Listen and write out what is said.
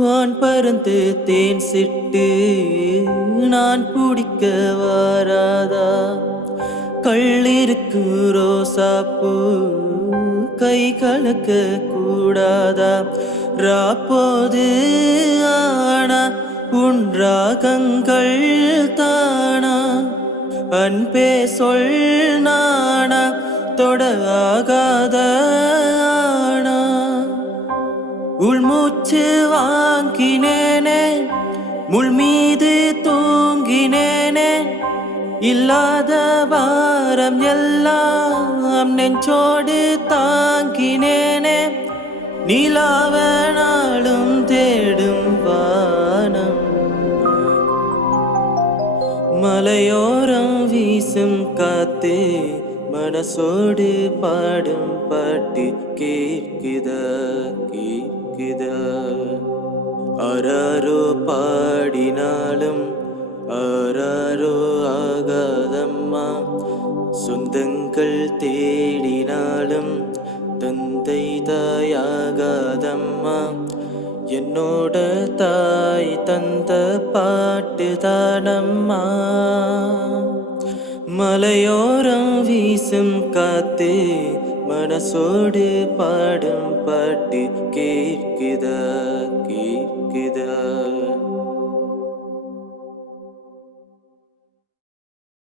வான் பறந்து தேன் சிட்டு நான் குடிக்க வாராதா? கள்ளிருக்கு ரோசாப்பூ கை கலக்க கூடாதா? ராப்போது ஆனா உன் ராகங்கள் தானா? அன்பே சொல் நானா தொட ஆகாத ஆனா? உள்மூச்சு வாங்கினேனே முள் மீது தூங்கினேனே, இல்லாத பாரம் எல்லாம் நெஞ்சோடு தாங்கினேனே. நிலாவ நாளும் தேடும் வானம், மலையோரம் வீசும் காத்து மனசோடு பாடும் பாட்டு கேட்குதா கேட்குதா? ஆராரோ பாடினாலும் ஆராரோ ஆகாதம்மா, சொந்தங்கள் தேடினாலும் தந்தை தாயாகாதம்மா. என்னோட தாய் தந்த பாட்டு தானம்மா. மலையோரம் வீசும் காத்து மனசோடு பாடும் பாட்டு கேட்குதா கேட்குதா?